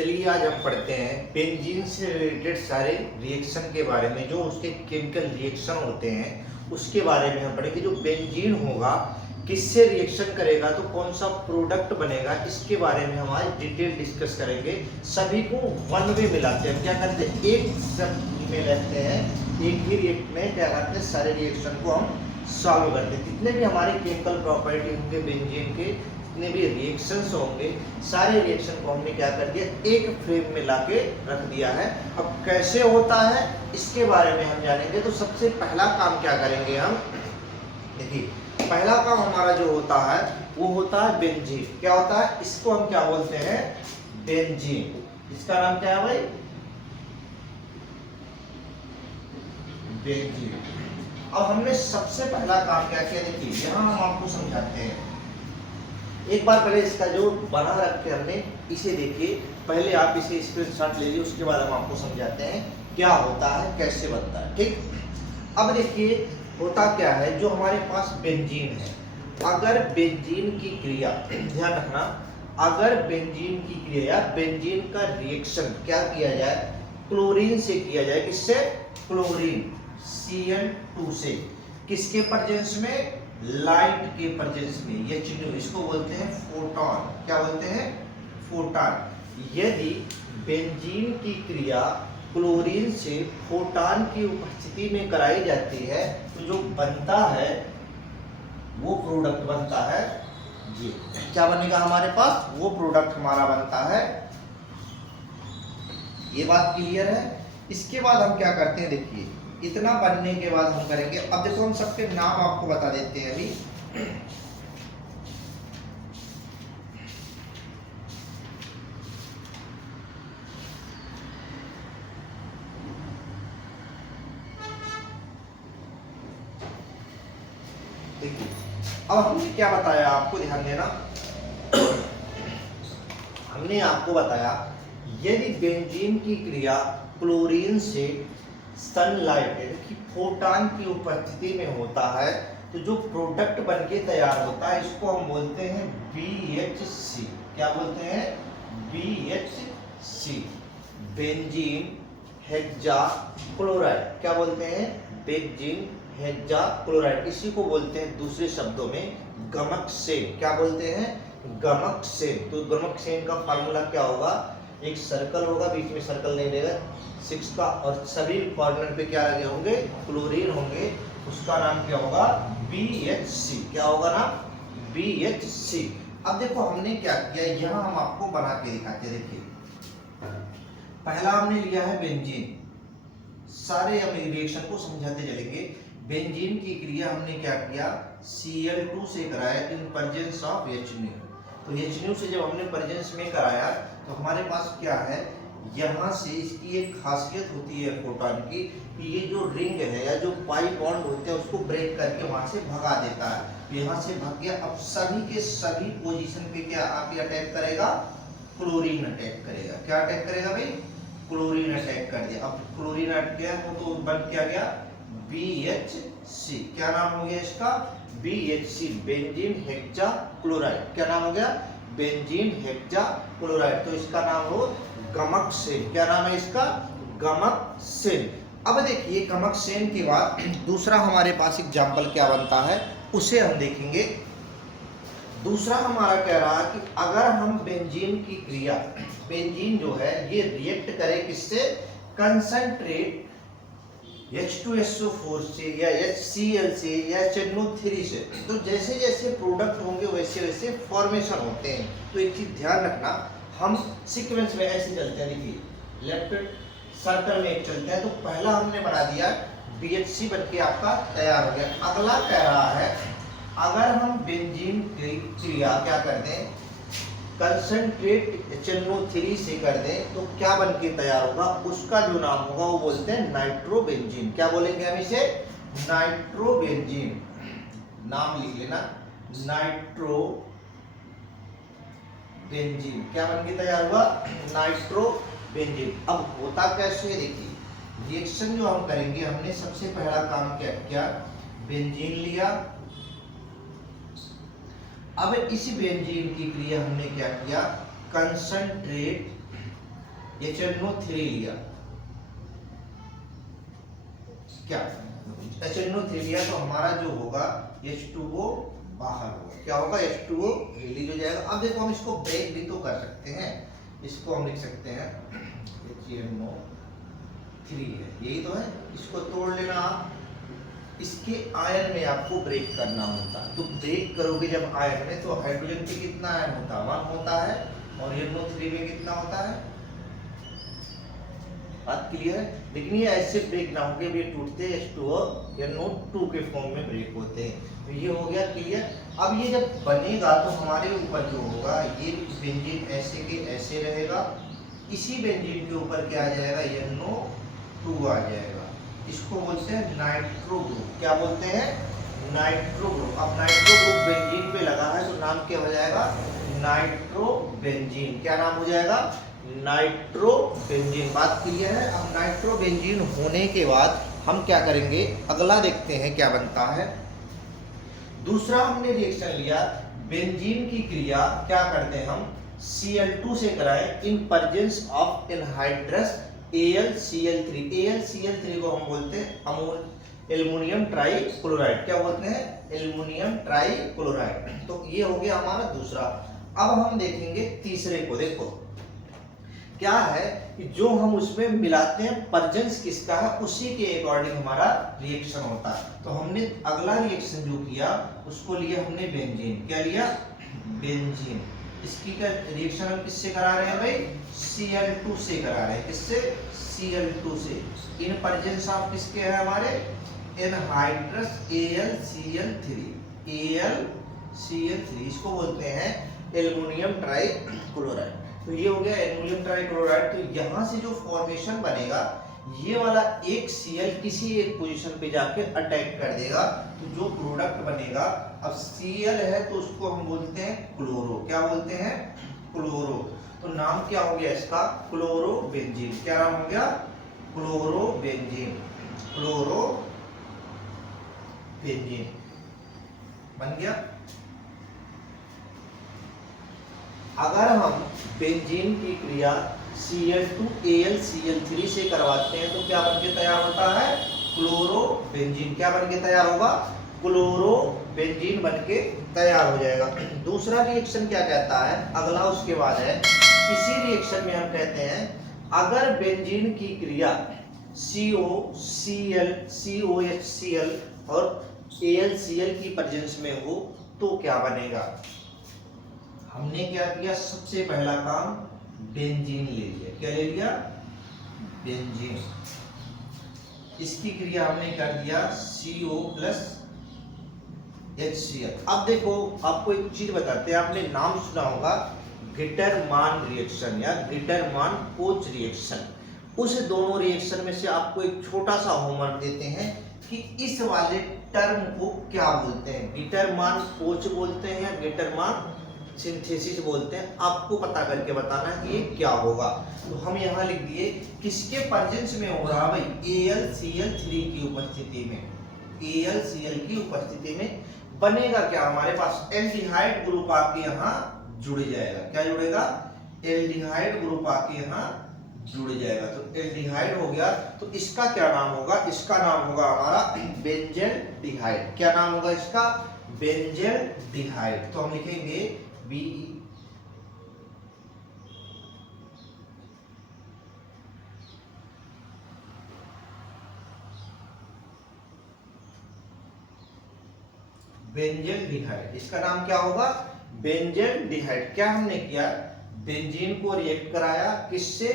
चलिए आज हम पढ़ते हैं बेंजीन से रिलेटेड सारे रिएक्शन के बारे में, जो उसके केमिकल रिएक्शन होते हैं उसके बारे में हम पढ़ेंगे। जो बेंजीन होगा किससे रिएक्शन करेगा तो कौन सा प्रोडक्ट बनेगा, इसके बारे में हम आज डिटेल डिस्कस करेंगे। सभी को वन वे मिलाते हैं, क्या करते हैं एक सब में लेते हैं, एक ही रिएक्ट में क्या करते हैं सारे रिएक्शन को हम सॉल्व करते हैं। जितने भी हमारे केमिकल प्रॉपर्टी होंगे बेंजीन के, जितने भी रिएक्शंस होंगे, सारे रिएक्शन को हमने क्या कर दिया एक फ्रेम में लाके रख दिया है। अब कैसे होता है इसके बारे में हम जानेंगे। तो सबसे पहला काम क्या करेंगे हम, देखिए पहला काम हमारा जो होता है वो होता है बेंजीन। क्या होता है, इसको हम क्या बोलते हैं बेंजीन। इसका नाम क्या है भाई, बेंजीन। अब हमने सबसे पहला काम क्या किया, देखिए यहां हम आपको समझाते हैं। एक बार पहले इसका जो बना रखे हमने इसे देखिए, पहले आप इसे स्क्रीनशॉट ले लीजिए, उसके बाद हम आपको समझाते हैं क्या होता है कैसे बनता है। ठीक, अब देखिए होता क्या है, जो हमारे पास बेंजीन है, अगर बेंजीन की क्रिया, ध्यान रखना, अगर बेंजीन की क्रिया बेंजीन का रिएक्शन क्या किया जाए क्लोरीन से किया जाए, किससे, क्लोरीन Cl2 से, किसके प्रेजेंस में, लाइट के प्रेजेंस में, ये चिन्ह इसको बोलते हैं फोटॉन। क्या बोलते हैं, फोटॉन। यदि बेंजीन की क्रिया क्लोरीन से फोटॉन की उपस्थिति में कराई जाती है तो जो बनता है वो प्रोडक्ट बनता है, ये क्या बनेगा हमारे पास, वो प्रोडक्ट हमारा बनता है। ये बात क्लियर है। इसके बाद हम क्या करते हैं, देखिए इतना बनने के बाद हम करेंगे, अब देखो हम सबके नाम आपको बता देते हैं अभी। देखिए अब हमने क्या बताया आपको, ध्यान देना। हमने आपको बताया यदि बेंजीन की क्रिया क्लोरीन से सनलाइट यानी फोटॉन की उपस्थिति में होता है तो जो प्रोडक्ट बनके तैयार होता है इसको हम बोलते हैं BHC। क्या बोलते हैं, BHC, बेंजीन हेक्साक्लोराइड। क्या बोलते हैं, बेंजीन हेक्साक्लोराइड। इसी को बोलते हैं दूसरे शब्दों में गमकसेन। क्या बोलते हैं, गमकसेन। तो गमकसेन का फार्मूला क्या होगा, एक सर्कल होगा, बीच में सर्कल नहीं रहेगा 6 का, और सभी कॉर्नर पे क्या लगे होंगे, क्लोरीन होंगे, उसका नाम क्या होगा, BHC। क्या होगा ना, BHC। अब देखो हमने क्या किया, यहाँ हम आपको बना के दिखाते हैं। देखिए पहला हमने लिया है बेंजीन, सारे हम रिएक्शन को समझाते चलेंगे। बेंजीन की क्रिया हमने क्या किया, Cl2 से कराया इन प्रेजेंस ऑफ HNO। तो HNO से जब हमने प्रेजेंस में कराया तो हमारे पास क्या है, यहाँ से इसकी एक खासियत होती है फोटॉन की कि ये जो रिंग है या जो पाई बॉन्ड होते हैं उसको ब्रेक करके वहां से भगा देता है। यहाँ से भाग गया, अब सभी के सभी पोजीशन पे क्या आके अटैक करेगा, क्लोरीन अटैक करेगा। क्या अटैक करेगा भाई, क्लोरीन अटैक कर दिया। अब क्लोरीन अटैक किया तो बन क्या गया, BHC। क्या नाम हो गया इसका, BHC, बेंजीन हेक्साक्लोराइड। क्या नाम हो गया, बेंजीन हेक्साक्लोराइड। तो इसका नाम हो गमकसेन। क्या नाम है इसका, गमकसेन। अब देखिए गमकसेन के बाद दूसरा हमारे पास एग्जाम्पल क्या बनता है उसे हम देखेंगे। दूसरा हमारा कह रहा है कि अगर हम बेंजीन की क्रिया, बेंजीन जो है ये रिएक्ट करे किससे, कंसंट्रेट H2SO4 से या HCl से या HNO3 से, तो जैसे जैसे प्रोडक्ट होंगे वैसे वैसे फॉर्मेशन होते हैं। तो एक चीज ध्यान रखना, हम सीक्वेंस में ऐसे चलते हैं। देखिए लेफ्ट सर्कल में एक चलते हैं, तो पहला हमने बना दिया BHC बनके आपका तैयार हो गया। अगला कह रहा है अगर हम बेंजीन की क्रिया क्या कर दें, कंसंट्रेट HNO3 से कर दें तो क्या बनके तैयार होगा, उसका जो नाम होगा वो बोलते हैं नाइट्रोबेंजीन। क्या बोलेंगे हम इसे, नाइट्रोबेंजीन। नाम लिख लेना, नाइट्रोबेंजीन। क्या बनके तैयार हुआ, नाइट्रोबेंजीन। अब होता कैसे, देखिए रिएक्शन जो हम करेंगे, हमने सबसे पहला काम क्या किया, बेंजीन लिया। अब इस बेंजीन की क्रिया हमने क्या किया, कंसंट्रेट HNO3 लिया, क्या HNO3 लिया तो हमारा जो होगा H2O बाहर होगा, क्या होगा H2O रिलीज हो जाएगा। अब देखो हम इसको ब्रेक भी तो कर सकते हैं, इसको हम लिख सकते हैं HNO3 है, यही तो है, इसको तोड़ लेना आप, इसके आयन में आपको ब्रेक करना होता है, तो ब्रेक करोगे जब आयन में तो हाइड्रोजन पे कितना आयन होता है, 1 होता है, और NO3 में कितना होता है, बात क्लियर है। लेकिन ये ऐसे ब्रेक ना होके ये टूटते H2O NO2 के फॉर्म में ब्रेक होते हैं, तो ये हो गया क्लियर। अब ये जब बनेगा तो हमारे ऊपर जो होगा ये बेंजीन ऐसे के ऐसे रहेगा, इसी बेंजीन के ऊपर क्या आ जाएगा, NO2 आ जाएगा, इसको बोलते हैं नाइट्रो ग्रुप, क्या बोलते हैं, नाइट्रो ग्रुप। अब नाइट्रो ग्रुप बेंजीन पे लगा है तो नाम क्या हो जाएगा, नाइट्रोबेंजीन, क्या नाम हो जाएगा, नाइट्रोबेंजीन। बात क्लियर है। अब नाइट्रोबेंजीन होने के बाद हम क्या करेंगे, अगला देखते हैं क्या बनता है। दूसरा हमने रिएक्शन लिया, बेंजीन की क्रिया क्या करते हैं हम, Cl2 से कराएं in presence of anhydrous AlCl3। AlCl3 को हम बोलते हैं एल्युमिनियम ट्राइक्लोराइड, क्या बोलते हैं, एल्युमिनियम ट्राइक्लोराइड। तो ये हो गया हमारा दूसरा। अब हम देखेंगे तीसरे को, देखो क्या है कि जो हम उसमें मिलाते हैं प्रेजेंस किसका है उसी के अकॉर्डिंग हमारा रिएक्शन होता है। तो हमने अगला रिएक्शन जो किया उसको लिया हमने बेंजीन, क्या लिया, बेंजीन। इसकी क्या रिएक्शन हम किससे करा रहे हैं भाई, Cl2 से करा रहे हैं, किससे, Cl2 से, इन प्रेजेंस ऑफ किसके है हमारे, एनहाइड्रस AlCl3, AlCl3, इसको बोलते हैं एल्युमिनियम ट्राइक्लोराइड। तो ये हो गया एल्युमिनियम ट्राइक्लोराइड। तो यहाँ से जो फॉर्मेशन बनेगा ये वाला एक Cl किसी एक पोजीशन पे जाके अटैक कर देगा, तो जो प्रोडक्ट बनेगा, अब Cl है तो उसको हम बोलते हैं क्लोरो, क्या बोलते हैं, क्लोरो। तो नाम क्या हो गया इसका, क्लोरोबेंजीन, क्या नाम हो गया, क्लोरोबेंजीन, क्लोरोबेंजीन बन गया। अगर हम बेंजीन की क्रिया Cl2AlCl3 से करवाते हैं तो क्या बनके तैयार होता है, क्लोरोबेंजीन, क्या बनके तैयार होगा, क्लोरोबेंजीन बनके तैयार हो जाएगा। दूसरा रिएक्शन क्या कहता है, अगला उसके बाद है, इसी रिएक्शन में हम कहते हैं अगर बेंजीन की क्रिया COCl COHCl और AlCl की प्रेजेंस में हो तो क्या बनेगा। हमने क्या किया, सबसे पहला काम बेंजीन ले लिया, क्या ले लिया, बेंजीन। इसकी क्रिया हमने कर दिया CO प्लस HCl। अब देखो आपको एक चीज बताते हैं, आपने नाम सुना होगा गिटरमान रिएक्शन या गिटरमान-कोच रिएक्शन। उस दोनों रिएक्शन में से आपको एक छोटा सा होमवर्क देते हैं कि इस वाले टर्म को क्या बोलते हैं, गिटरमान-कोच बोलते हैं या गिटरमान सिंथेसिस बोलते हैं, आपको पता करके बताना है कि ये क्या होगा। तो हम यहाँ लिख दिए किसके प्रेजेंस में हो रहा भाई, AlCl3 की उपस्थिति में, AlCl की उपस्थिति में बनेगा क्या, हमारे पास एल्डिहाइड ग्रुप आके यहाँ जुड़ जाएगा, क्या जुड़ेगा, एल्डिहाइड ग्रुप आके यहाँ जुड़ जाएगा। तो एल्डिहाइड हो गया, तो इसका क्या नाम होगा, इसका नाम होगा हमारा बेंजेल्डिहाइड, क्या नाम होगा इसका, बेंजेल्डिहाइड। तो हम लिखेंगे बी बेंजेल्डिहाइड, इसका नाम क्या होगा, बेंजेल्डिहाइड। क्या हमने किया, बेंजीन को रिएक्ट कराया किससे,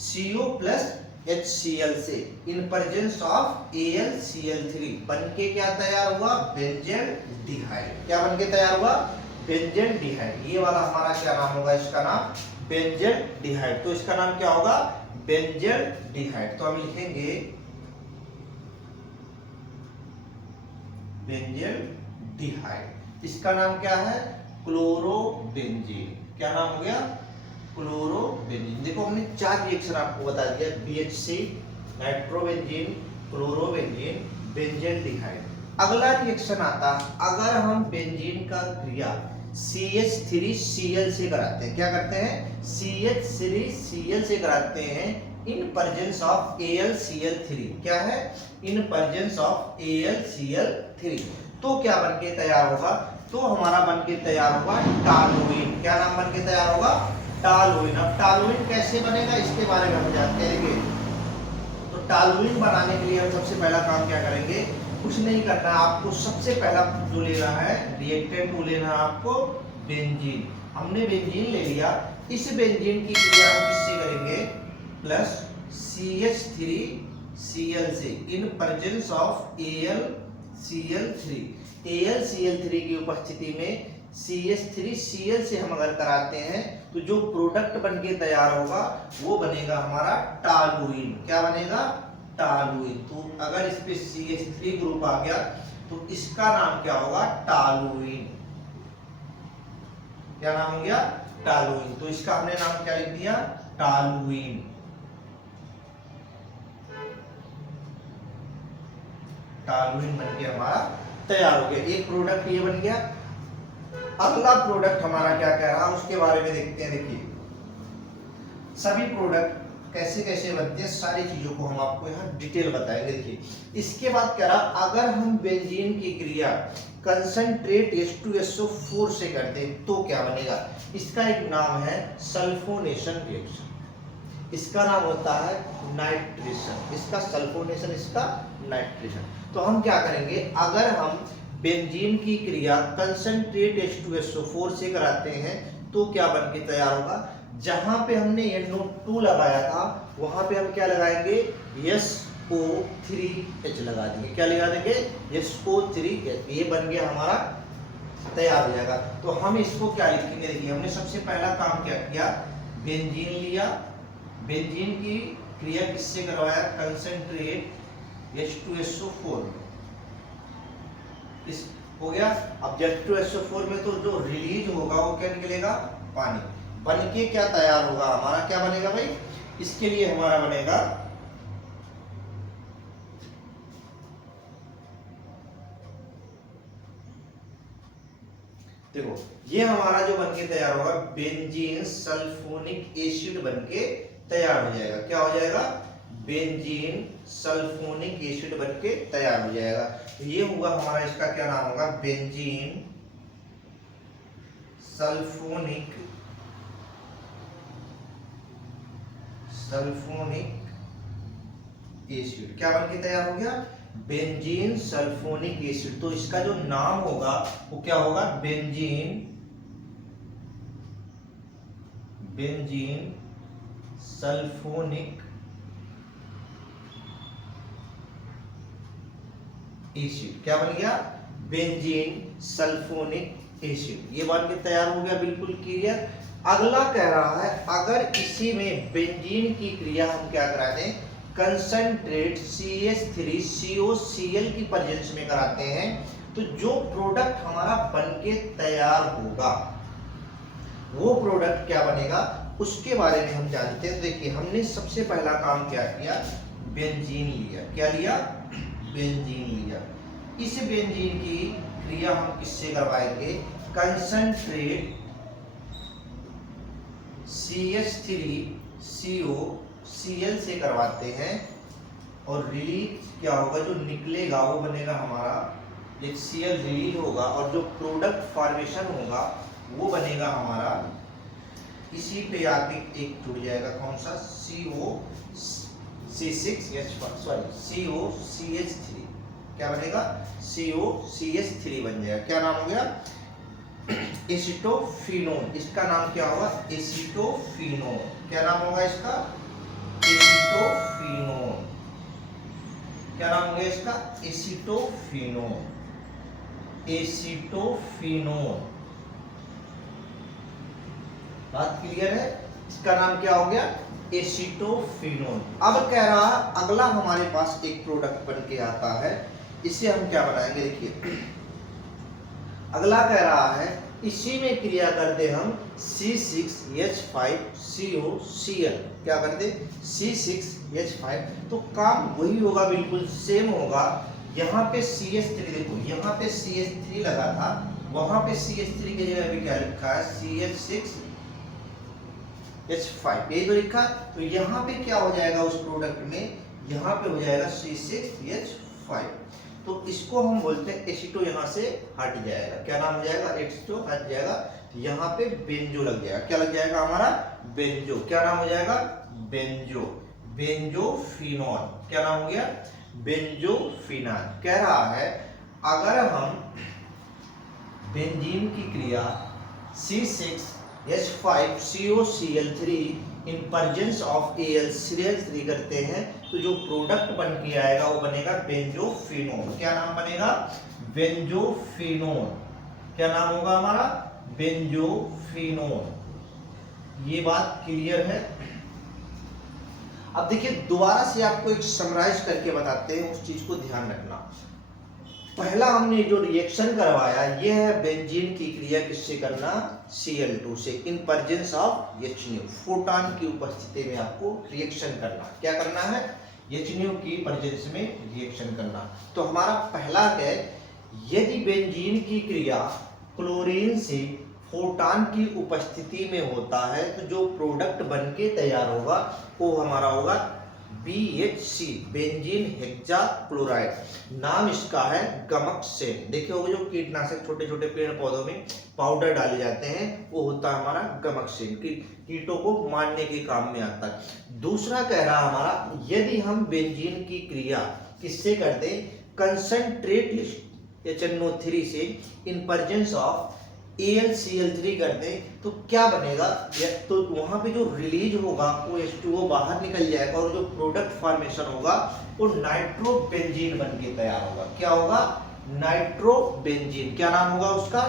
CO प्लस HCl से इन प्रेजेंस ऑफ AlCl3, बनके क्या तैयार हुआ, बेंजेल्डिहाइड। क्या बनके तैयार हुआ, बेंजेल्डिहाइड। ये वाला हमारा क्या नाम होगा, इसका नाम बेंजेल्डिहाइड। तो इसका नाम क्या होगा, बेंजेल्डिहाइड। तो हम लिखेंगे बेंजेल्डिहाइड। इसका नाम क्या है, क्लोरोबेंजीन। क्या नाम हो गया, क्लोरोबेंजीन। देखो हमने 4 रिएक्शन आपको बता दिया, BHC, नाइट्रोबेंजीन, क्लोरोबेंजीन, बेंजेल्डिहाइड। अगला रिएक्शन आता है, अगर हम बेंजीन का क्रिया CH3Cl से कराते हैं। क्या करते हैं? CH3Cl से कराते हैं इन प्रेजेंस ऑफ AlCl3। क्या है? In presence of AlCl3। तो क्या बनके तैयार होगा? तो हमारा बनके तैयार होगा टॉलुइन। क्या नाम बनके तैयार होगा? टॉलुइन। अब टॉलुइन कैसे बनेगा इसके बारे में हम जानते हैं। तो टॉलुइन बनाने के लिए हम सबसे पहला काम क्या करेंगे? कुछ नहीं करना, आपको सबसे पहला जो लेना है रिएक्टेंट वो लेना है आपको बेंजीन। हमने बेंजीन ले लिया। इस बेंजीन की क्रिया हम किससे करेंगे? प्लस CH3Cl से in presence of AlCl3। AlCl3 की उपस्थिति में CH3Cl से हम अगर कराते हैं तो जो प्रोडक्ट बनके तैयार होगा वो बनेगा हमारा टॉलुइन। क्या बनेगा? टॉलुइन। तो अगर इस पे CH3 ग्रुप आ गया तो इसका नाम क्या होगा? टॉलुइन। क्या नाम हो गया? टॉलुइन। तो इसका हमने नाम क्या लिख दिया? टॉलुइन। टॉलुइन बनके हमारा तैयार हो गया। एक प्रोडक्ट ये बन गया। अगला प्रोडक्ट हमारा क्या कह रहा है उसके बारे में देखते हैं। देखिए सभी प्रोडक्ट कैसे कैसे बनते हैं सारी चीजों को हम आपको यहाँ डिटेल बताएंगे। देखिए इसके बाद कह रहा अगर हम बेंजीन की क्रिया कंसंट्रेट H2SO4 से करते हैं तो क्या बनेगा? इसका एक नाम है सल्फोनेशन रिएक्शन। इसका नाम होता है नाइट्रेशन। इसका सल्फोनेशन, इसका नाइट्रेशन। तो हम क्या करेंगे? अगर हम बेंजीन की क्रिया कंसंट्रेट H2SO4 से कराते हैं तो क्या बनके तैयार होगा? जहां पे हमने NO2 लगाया था वहां पे हम क्या लगाएंगे? SO3H लगा देंगे। क्या लगा देंगे? SO3H। ये बन गया हमारा, तैयार हो जाएगा। तो हम इसको क्या लिखेंगे? देखिए हमने सबसे पहला काम क्या किया? बेंजीन लिया। बेंजीन की क्रिया किससे करवाया? Concentrate H2SO4। इस हो गया। अब H2SO4 में तो जो रिलीज होगा वो क्या निकलेगा? पानी। बनके क्या तैयार होगा हमारा? क्या बनेगा भाई? इसके लिए हमारा बनेगा देखो ये हमारा जो बनके तैयार होगा बेंजीन सल्फोनिक एसिड बनके तैयार हो जाएगा। क्या हो जाएगा? बेंजीन सल्फोनिक एसिड बनके तैयार हो जाएगा। तो ये हुआ हमारा, इसका क्या नाम होगा? Benzene sulphonic acid. क्या बनके तैयार हो गया? Benzene sulphonic acid. तो इसका जो नाम होगा वो क्या होगा? Benzene sulphonic acid. क्या बन गया? Benzene sulphonic acid. ये बन के तैयार हो गया, बिल्कुल क्लियर। अगला कह रहा है अगर इसी में बेंजीन की क्रिया हम क्या करा दें? कंसंट्रेट CH3COCl की प्रेजेंस में कराते हैं तो जो प्रोडक्ट हमारा बनके तैयार होगा वो प्रोडक्ट क्या बनेगा उसके बारे में हम जानते हैं। देखिए हमने सबसे पहला काम क्या किया? बेंजीन लिया। क्या लिया? बेंजीन लिया। इस बेंजीन की क्रिया हम किससे करवाएंगे? कंसंट्रेट CH3COCl से करवाते हैं और रिलीज क्या होगा? जो निकलेगा वो बनेगा हमारा HCl रिलीज होगा और जो प्रोडक्ट फॉर्मेशन होगा वो बनेगा हमारा, इसी पे आके एक जुड़ जाएगा कौन सा? COCH3। क्या बनेगा? COCH3 बन जाएगा। क्या नाम हो गया? एसिटोफिनोन। इसका नाम क्या होगा? एसिटोफिनोन। क्या नाम होगा इसका? एसिटोफिनोन। क्या नाम हो गया इसका? एसिटोफिनोन। एसिटोफिनोन। बात क्लियर है? इसका नाम क्या हो गया? एसिटोफिनोन। अब कह रहा अगला हमारे पास एक प्रोडक्ट बन के आता है, इसे हम क्या बनाएंगे? देखिए अगला कह रहा है इसी में क्रिया कर दे हम C6H5COCl। क्या कर दे? C6H5। तो काम वही होगा, बिल्कुल सेम होगा। यहाँ पे CH3 देखो, यहाँ पे CH3 लगा था वहां पे CH3 की जगह भी क्या लिखा है, CH6H5, ये जो लिखा। तो यहाँ पे क्या हो जाएगा उस प्रोडक्ट में, यहाँ पे हो जाएगा C6H5। तो इसको हम बोलते हैं एसिटो, यहाँ से हट जाएगा, क्या नाम हो जाएगा, एसिटो हट जाएगा। यहाँ पे बेंजो लग जाएगा, क्या लग जाएगा हमारा, बेंजो। क्या नाम हो जाएगा, बेंजो, बेंजोफिनॉल। क्या नाम हो गया, बेंजोफिनॉल। कह रहा है अगर हम बेंजीन की क्रिया C6H5COCl3 in presence of AlCl3 करते हैं तो जो प्रोडक्ट बन के आएगा वो बनेगा बेंजोफिनोल। क्या नाम बनेगा, बेंजोफिनोल। क्या नाम होगा हमारा, बेंजोफिनोल। ये बात क्लियर है। अब देखिए दोबारा से आपको एक समराइज करके बताते हैं, उस चीज को ध्यान रखना। पहला हमने जो रिएक्शन करवाया ये है बेंजीन की क्रिया किससे करना, Cl2 से in presence of HNO, photon की उपस्थिति में आपको रिएक्शन करना। क्या करना है, HNO की प्रेजेंस में रिएक्शन करना। तो हमारा पहला है, यदि बेंजीन की क्रिया क्लोरीन से फोटॉन की उपस्थिति में होता है तो जो प्रोडक्ट बन के तैयार होगा वो हमारा होगा BHC, बेंजीन हेक्साक्लोराइड। नाम इसका है गमकसेन। देखिए होगा जो कीटनाशक छोटे छोटे पेड़ पौधों में पाउडर डाले जाते हैं वो होता है हमारा गमकसेन, कीटों को मारने के काम में आता है। दूसरा कह रहा हमारा, यदि हम बेंजीन की क्रिया किससे कर दें, कंसंट्रेट HNO3 से इन प्रेजेंस ऑफ AlCl3 कर दें तो क्या बनेगा, तो वहां पे जो रिलीज होगा वो H2O बाहर निकल जाएगा और जो प्रोडक्ट फॉर्मेशन होगा वो नाइट्रोबेंजीन बन के तैयार होगा। क्या होगा, नाइट्रोबेंजीन। क्या नाम होगा उसका,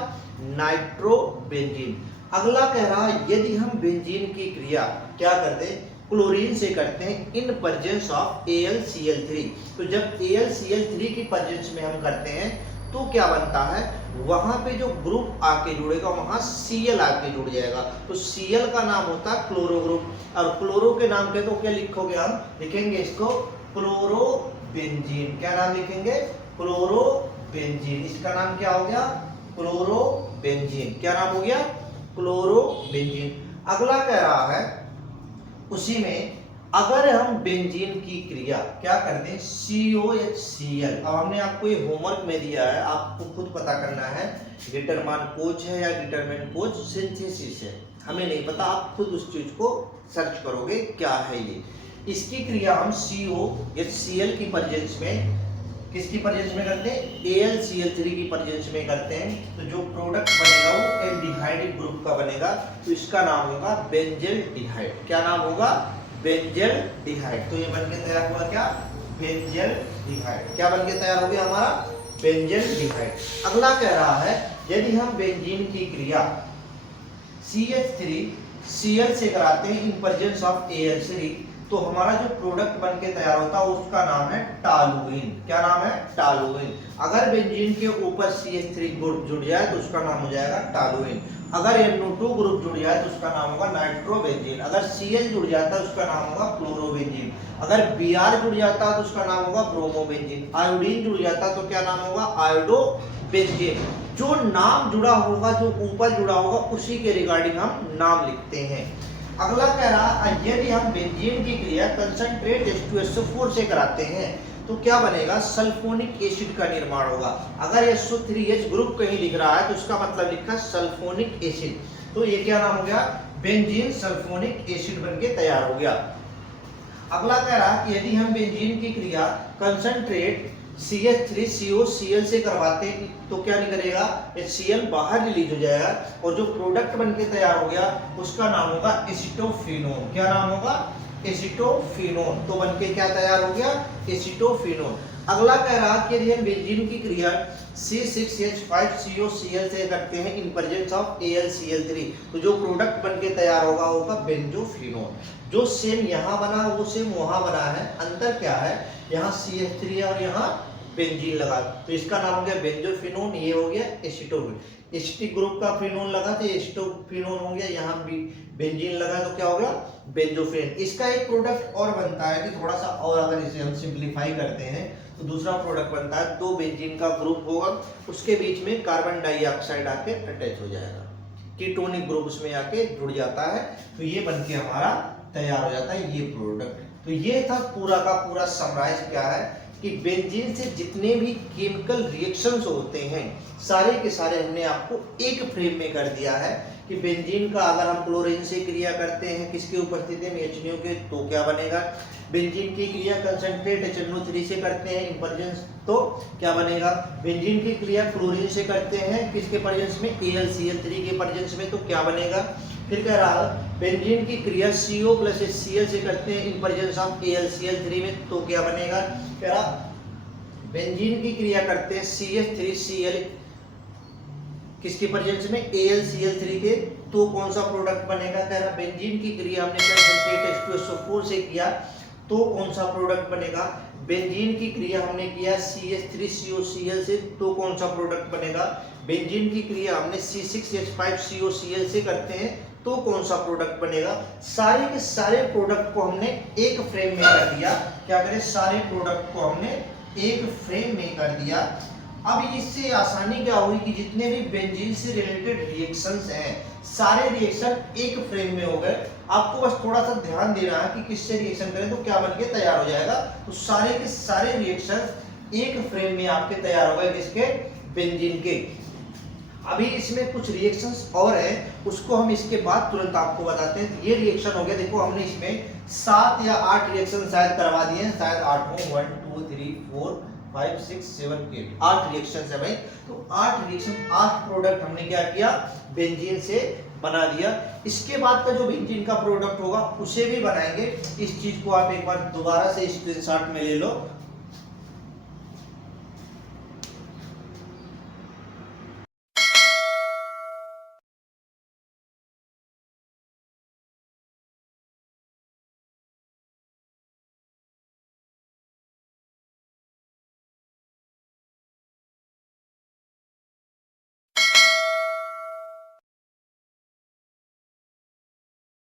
नाइट्रोबेंजीन। अगला कह रहा है यदि हम बेंजीन की क्रिया क्या करते हैं, क्लोरीन से करते हैं इन प्रेजेंस ऑफ AlCl3, तो जब AlCl3 की प्रेजेंस में हम करते हैं तो क्या बनता है, वहां पे जो ग्रुप आके जुड़ेगा वहां Cl आके जुड़ जाएगा। तो Cl का नाम होता है क्लोरो ग्रुप, और क्लोरो के नाम पे तो क्या लिखोगे, हम लिखेंगे इसको क्लोरोबेंजीन। क्या नाम लिखेंगे, क्लोरोबेंजीन। इसका नाम क्या हो गया, क्लोरोबेंजीन। क्या नाम हो गया, क्लोरोबेंजीन। अगला कह रहा है उसी में अगर हम बेंजीन की क्रिया क्या करते हैं, COHCl। अब हमने आपको ये होमवर्क में दिया है, आपको खुद पता करना है डिटरमाइन कोच है या डिटरमाइन कोच सिंथेसिस है, हमें नहीं पता, आप खुद उस चीज को सर्च करोगे क्या है ये। इसकी क्रिया हम COHCl की प्रेजेंस में, किसकी प्रेजेंस में करते हैं, AlCl3 की प्रेजेंस में करते हैं तो जो प्रोडक्ट बनेगा वो एल्डिहाइड ग्रुप का बनेगा, तो इसका नाम होगा बेंजल्डिहाइड। क्या नाम होगा, बेंजल्डिहाइड। तो ये बनके तैयार हुआ क्या, बेंजल्डिहाइड। क्या बनके तैयार हो गया हमारा, बेंजल्डिहाइड। अगला कह रहा है यदि हम बेंजीन की क्रिया CH3Cl से कराते हैं इन प्रेजेंस ऑफ Al3 तो हमारा जो प्रोडक्ट बनके तैयार होता है उसका नाम है टॉलुइन। क्या नाम है, टॉलुइन। अगर बेंजीन के ऊपर CH3 ग्रुप जुड़ जाए तो उसका नाम हो जाएगा टॉलुइन। अगर NO2 ग्रुप जुड़ जाए तो उसका नाम होगा नाइट्रोबेंजीन। अगर Cl जुड़ जाता है उसका नाम होगा क्लोरोबेंजीन। अगर Br जुड़ जाता है तो उसका नाम होगा ब्रोमोबेंजीन। आयोडीन जुड़ जाता है तो क्या नाम होगा, आयोडोबेंजीन। जो नाम जुड़ा होगा, जो ऊपर जुड़ा होगा उसी के रिगार्डिंग हम नाम लिखते हैं। अगला कह रहा यदि हम बेंजीन की क्रिया कंसंट्रेट H2SO4 से कराते हैं तो क्या बनेगा, सल्फोनिक एसिड का निर्माण होगा। अगर SO3H ग्रुप कहीं लिख रहा है तो उसका मतलब लिखा सल्फोनिक एसिड, तो ये क्या नाम हो गया, बेंजीन सल्फोनिक एसिड बनके तैयार हो गया। अगला कह रहा कि यदि हम बेंजीन की क्रिया कंसंट्रेट CH3COCl से करवाते हैं तो क्या निकलेगा, HCl बाहर रिलीज हो जाएगा और जो प्रोडक्ट बनके तैयार हो गया उसका नाम होगा एसिटोफिनोन। क्या नाम होगा, एसिटोफिनोन। तो बनके क्या तैयार हो गया, एसिटोफिनोन। अगला कह रहा कि यदि हम बेंजीन की क्रिया C6H5COCl से करते हैं इन प्रेजेंस ऑफ AlCl3 तो जो प्रोडक्ट बनके तैयार होगा होगा बेंजोफिनोन। जो सेम यहाँ बना वो सेम वहां बना है, अंतर क्या है, यहाँ CH3 है और यहाँ बेंजीन लगा तो इसका नाम हो गया बेंजोफिनोन, ये हो गया एसिटोफिन। एसिटिक ग्रुप का फिनोन लगा तो एसिटोफिनोन हो गया, यहाँ भी बेंजीन लगा तो क्या हो गया, बेंजोफिन। इसका एक प्रोडक्ट और बनता है कि थोड़ा सा और अगर इसे हम सिंप्लीफाई करते हैं तो तो दूसरा प्रोडक्ट बनता है, दो बेंजीन का ग्रुप होगा, उसके बीच में कार्बन डाइऑक्साइड आके अटैच हो जाएगा, कीटोनिक ग्रुप उसमें आके जुड़ जाता है, तो ये बनके हमारा तैयार हो जाता है ये प्रोडक्ट। तो ये था पूरा का पूरा समराइज क्या है कि बेंजीन से जितने भी केमिकल रिएक्शंस होते हैं सारे के सारे हमने आपको एक फ्रेम में कर दिया है कि बेंजीन का अगर हम क्लोरीन से क्रिया करते हैं किसकी उपस्थिति में, HNO के, तो क्या बनेगा। बेंजीन की क्रिया कंसंट्रेट HNO3 से करते हैं इम्परजेंस, तो क्या बनेगा। बेंजीन की क्रिया क्लोरीन से करते हैं किसके प्रेजेंस में, AlCl3 के प्रेजेंस में, तो क्या बनेगा। फिर कह रहा बेंजीन की क्रिया CO प्लस HCl से करते हैं इन प्रेजेंस ऑफ AlCl3 में, तो क्या बनेगा। कह रहा बेंजीन की क्रिया करते हैं CH3Cl किसके प्रेजेंस में, AlCl3 के, तो कौन सा प्रोडक्ट बनेगा। कह रहा बेंजीन की क्रिया हमने कंसंट्रेट H2SO4 से किया, तो कौन सा प्रोडक्ट बनेगा। बेंजीन की क्रिया हमने किया CH3COCl से, तो कौन सा प्रोडक्ट बनेगा। बेंजीन की क्रिया हमने C6H5COCl से करते हैं, तो कौन सा प्रोडक्ट बनेगा। सारे के सारे प्रोडक्ट को हमने एक फ्रेम में कर दिया। क्या करें, सारे प्रोडक्ट को हमने एक फ्रेम में कर दिया। अब इससे आसानी क्या हुई कि जितने भी बेंजीन से रिलेटेड रिएक्शंस हैं सारे रिएक्शन एक फ्रेम में हो गए। आपको बस थोड़ा सा ध्यान देना है कि किससे रिएक्शन करें तो क्या बनके तैयार हो जाएगा। तो सारे के सारे रिएक्शंस एक फ्रेम में आपके तैयार हो गए, किसके, बेंजीन के। अभी इसमें कुछ रिएक्शंस और हैं, उसको हम इसके बाद तुरंत आपको बताते हैं। ये रिएक्शन हो गया, देखो हमने इसमें 7 या 8 रिएक्शन शायद करवा दिए हैं, शायद 8 हो, 1 2 3 4 5 6 7 8 8 रिएक्शन है भाई। तो 8 रिएक्शन, 8 प्रोडक्ट हमने क्या किया, बेंजीन से बना दिया। इसके बाद का जो बेंजीन का प्रोडक्ट होगा उसे भी बनाएंगे। इस चीज को आप एक बार दोबारा से स्क्रीनशॉट में ले लो